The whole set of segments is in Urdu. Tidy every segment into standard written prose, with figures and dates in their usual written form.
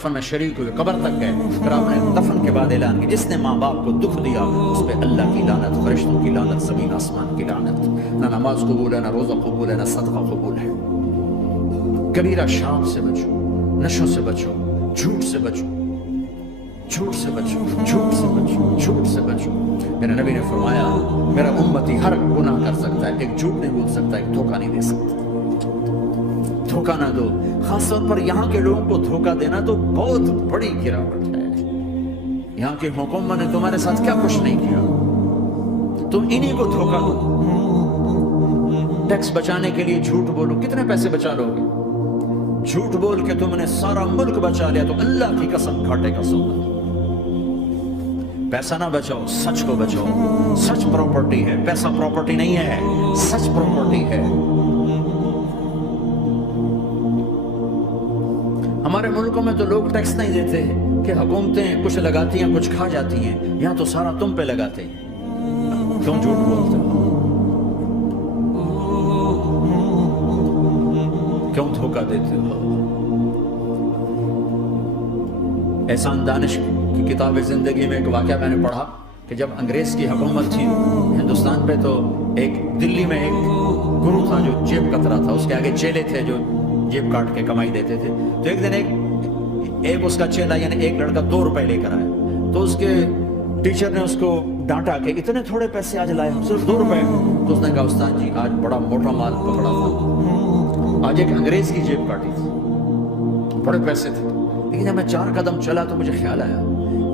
دفن میں شریک ہوئے، قبر تک گئے، پھر آپ نے دفن کے بعد اعلان کیا جس نے ماں باپ کو دکھ دیا اس پہ اللہ کی لعنت، فرشتوں کی لعنت، زمین آسمان کی لعنت، نہ نماز قبول ہے، نہ روزہ قبول ہے، نہ صدقہ قبول ہے۔ کبیرہ شراب سے بچو، نشوں سے بچو، جھوٹ سے بچو، جھوٹ سے بچو، جھوٹ سے بچو، جھوٹ سے بچو۔ میرے نبی نے فرمایا میرا امتی ہر گناہ کر سکتا ہے، ایک جھوٹ نہیں بول سکتا، ایک دھوکہ نہیں دے سکتا۔ دھوکہ نہ دو، خاص طور پر یہاں کے لوگوں کو دھوکہ دینا تو بہت بڑی گراوٹ ہے۔ یہاں کی حکومت نے تمہارے ساتھ کیا کچھ نہیں کیا، تم انہی کو دھوکہ دو۔ ٹیکس بچانے کے لیے جھوٹ بولو، کتنے پیسے بچا لو گے؟ جھوٹ بول کے تم نے سارا ملک بچا لیا تو اللہ کی قسم گھاٹے کا سودا۔ پیسہ نہ بچاؤ، سچ کو بچاؤ۔ سچ پراپرٹی ہے، پیسہ پراپرٹی نہیں ہے، سچ پراپرٹی ہے۔ ہمارے ملکوں میں تو لوگ ٹیکس نہیں دیتے کہ حکومتیں کچھ لگاتی ہیں کچھ کھا جاتی ہیں، یہاں تو سارا تم پہ لگاتے ہیں۔ کیوں جھوٹ بولتے ہو؟ کیوں دھوکہ دیتے ہو؟ احسان دانش کی کتاب زندگی میں ایک واقعہ میں نے پڑھا کہ جب انگریز کی حکومت تھی ہندوستان پہ تو ایک دلی میں ایک گرو تھا جو جیب کترا تھا، اس کے آگے چیلے تھے جو جیب کاٹ کے کمائی دیتے تھے۔ تو ایک دن ایک اس کا چیلا یعنی ایک لڑکا 2 روپے لے کر آیا، تو اس کے ٹیچر نے اس کو ڈانٹا کہ اتنے تھوڑے پیسے آج لائے، صرف 2 روپے۔ تو اس نے کہا استاد جی آج بڑا موٹا مال پکڑا تھا، آج ایک انگریز کی جیب کاٹی تھی، بڑے پیسے تھے۔ لیکن جب میں 4 قدم چلا تو مجھے خیال آیا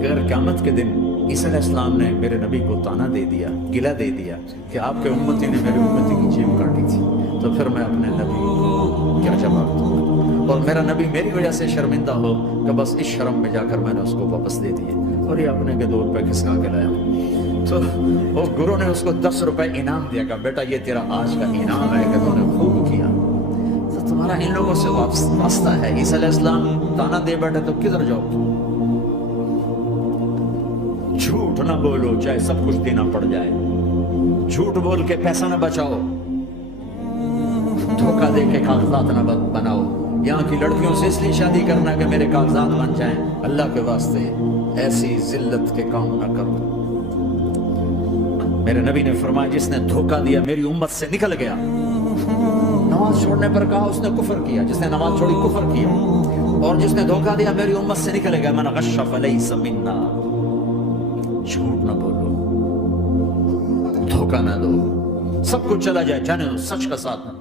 کہ اگر قیامت کے دن عیسیٰ علیہ السلام نے میرے نبی کو تانا دے دیا، گلہ دے دیا کہ آپ کے امتی نے میرے امتی کی جیب کاٹی تھی، تو پھر میں اپنے نبی کو کیا جواب دوں؟ اور میرا نبی میری وجہ سے شرمندہ ہو کہ بس اس شرم میں جا کر میں نے اس کو واپس دے دیے اور یہ اپنے کے 2 روپے کھسکا کے لایا۔ تو وہ گرو نے اس کو 10 روپے انعام دیا کہ بیٹا یہ تیرا آج کا انعام ہے کہ تو نے خوب کیا۔ تو تمہارا ان لوگوں سے واسطہ ہے، عیسیٰ علیہ السلام تانا دے بیٹھے تو کدھر جاؤ؟ جھوٹ نہ بولو چاہے سب کچھ دینا پڑ جائے، جھوٹ بول کے پیسہ نہ بچاؤ، دھوکہ دے کے کاغذات نہ بناؤ۔ یہاں کی لڑکیوں سے اس لیے شادی کرنا کہ میرے کاغذات بن جائیں، اللہ کے واسطے ایسی ذلت کے کام نہ کرو۔ میرے نبی نے فرمایا جس نے دھوکہ دیا میری امت سے نکل گیا۔ نماز چھوڑنے پر کہا اس نے کفر کیا، جس نے نماز چھوڑی کفر کیا، اور جس نے دھوکہ دیا میری امت سے نکل گیا۔ من غش فلیس منا۔ جھوٹ نہ بولو، دھوکہ نہ دو، سب کچھ چلا جائے جانے دو، سچ کا ساتھ نہ،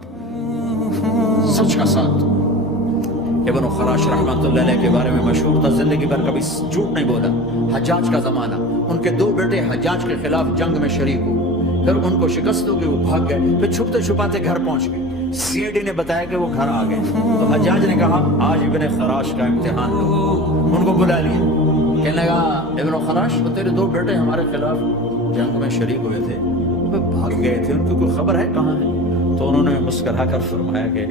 سچ کا ساتھ۔ ابن خراش رحمۃ اللہ علیہ کے بارے میں مشہور تھا، زندگی بھر کبھی جھوٹ نہیں بولا۔ حجاج کا زمانہ، ان کے 2 بیٹے حجاج کے خلاف جنگ میں شریک ہوئے، پھر ان کو شکست ہو گئی، وہ بھاگ گئے، پھر چھپتے چھپاتے گھر پہنچ گئے۔ CID نے بتایا کہ وہ گھر آ گئے، تو حجاج نے کہا آج ابن خراش کا امتحان لو۔ ان کو بلا لیا، کہنے لگا ابن خراش وہ تیرے 2 بیٹے ہمارے خلاف جنگ میں شریک ہوئے تھے، وہ بھاگ گئے تھے، ان کی کوئی خبر ہے کہاں ہے؟ تو انہوں نے مسکرا کر فرمایا کہ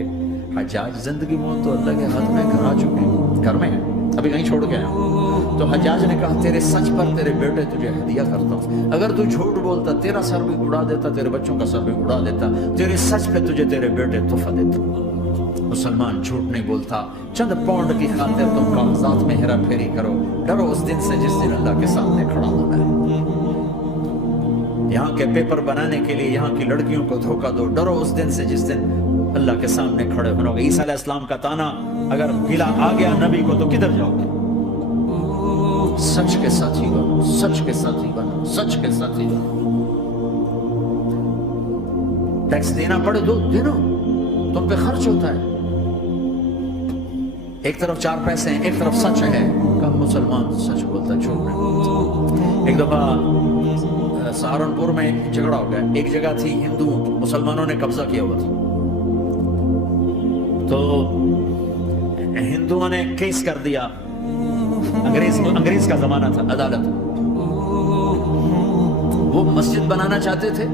حجاج زندگی موت تو اللہ کے ہاتھ میں، گھر آ چکے ہیں، گھر میں ہیں، ابھی کہیں چھوڑ کے آیا ہوں۔ تو حجاج نے کہا تیرے سچ پر تیرے بیٹے تجھے ہدیہ کرتا ہوں، اگر تو جھوٹ بولتا تیرا سر بھی اڑا دیتا، تیرے بچوں کا سر بھی اڑا دیتا، تیرے سچ پہ تجھے تیرے بیٹے تحفہ دیتا۔ مسلمان جھوٹ نہیں بولتا، چند پاؤنڈ کی خاطر تم کاغذات میں ہیرا پھیری کرو، ڈرو اس دن سے جس دن اللہ کے سامنے کھڑا ہونا ہے۔ یہاں کے پیپر بنانے کے لیے یہاں کی لڑکیوں کو دھوکہ دو، ڈرو اس دن سے جس دن اللہ کے سامنے کھڑے ہونا ہوگا۔ عیسیٰ علیہ السلام کا تانا اگر گلا آ گیا نبی کو تو کدھر جاؤ گے؟ سچ کے ساتھی بنو، سچ کے ساتھی بنو، سچ کے ساتھی بنو۔ ٹیکس دینا پڑے دو، دینو، تم پہ خرچ ہوتا ہے۔ ایک طرف 4 پیسے ہیں، ایک طرف سچ ہے، کم مسلمان سچ بولتا ہے، جھوٹ نہیں بولتا۔ ایک دفعہ سہارنپور میں جھگڑا ہو گیا، ایک جگہ تھی ہندو مسلمانوں نے قبضہ کیا ہوا تھا، تو ہندوؤں نے کیس کر دیا، انگریز کا زمانہ تھا، عدالت، وہ مسجد بنانا چاہتے تھے،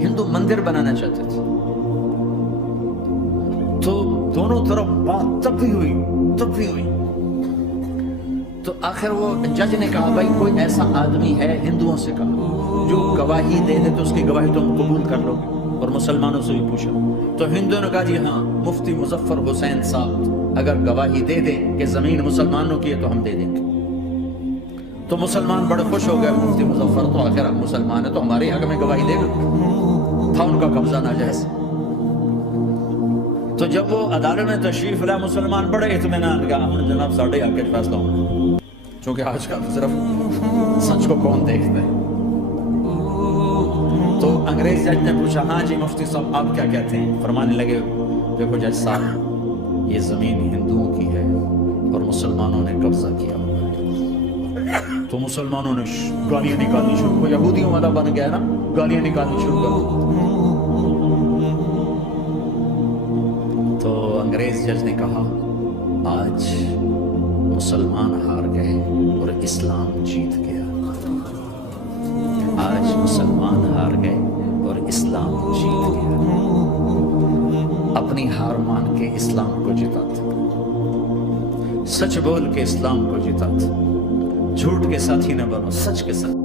ہندو مندر بنانا چاہتے تھے، تو دونوں طرف بات تب بھی ہوئی، تو آخر وہ جج نے کہا بھائی کوئی ایسا آدمی ہے، ہندوؤں سے کہا، جو گواہی دے دے تو اس کی گواہی تم قبول کر لو گے، اور مسلمانوں سے بھی پوچھا، تو ہندوؤں نے کہا جی ہاں، مفتی مظفر حسین صاحب اگر گواہی دے دیں کہ زمین مسلمانوں کی ہے تو ہم دے دیں گے. تو مسلمان بڑے خوش ہو گئے. مفتی مظفر تو آخر مسلمان ہے تو ہمارے حق میں گواہی دے گا. تھا ان کا قبضہ ناجائز. تو جب وہ عدالت میں تشریف لا مسلمان بڑے اطمینان کا ہم جناب ساڑھے حق کے فیصلہ ہونا. چونکہ آج کل صرف سچ کو کون دیکھتا ہے. تو انگریز جج نے پوچھا ہاں جی مفتی صاحب آپ کیا کہتے ہیں. فرمانے لگے دیکھو جج صاحب یہ زمین ہندوؤں کی ہے اور مسلمانوں نے قبضہ کیا. تو مسلمانوں نے گالیاں نکالنی شروع کر. یہودیوں والا بن گیا نا, گالیاں نکالنی شروع کر. تو انگریز جج نے کہا آج مسلمان ہار گئے اور اسلام جیت گیا. آج مسلمان ہار گئے اور اسلام جیت گیا. اپنی ہار مان کے اسلام کو جتاتا, سچ بول کے اسلام کو جتاتا. جھوٹ کے ساتھی نہ بنو, سچ کے ساتھ.